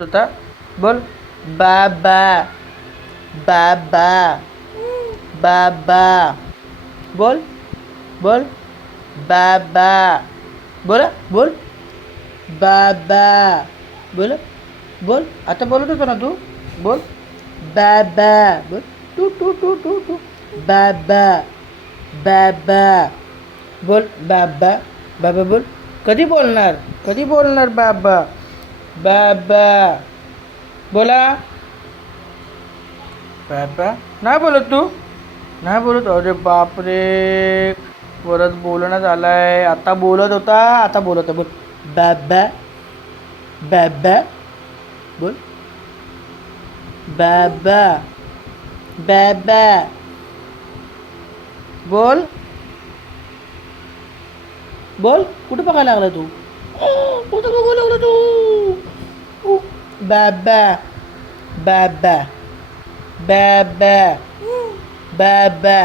होता बोल. बाबा बाबा बाबा बोल बोल. बाबा बोला बोल. बाबा बोल बोल. आता बोलत होतो ना तू. बोल. बाबा बोल. टू टू टू टू टू. बाबा बाबा बोल. बाबा बाबा बोल. कधी बोलणार कधी बोलणार बाबा. बाबा बोला. बाबा नाही बोलत तू. नाही बोलत. अरे बापरे, परत बोलणं झालाय. आता बोलत होता आता बोलत आहे. बोल. बाबा बाबा बोल. बाबा बाबा बोल बोल. कुठं बघायला लागला तू. कुठं बघायला लागला तू. बाबा बाबा बाबा बाबा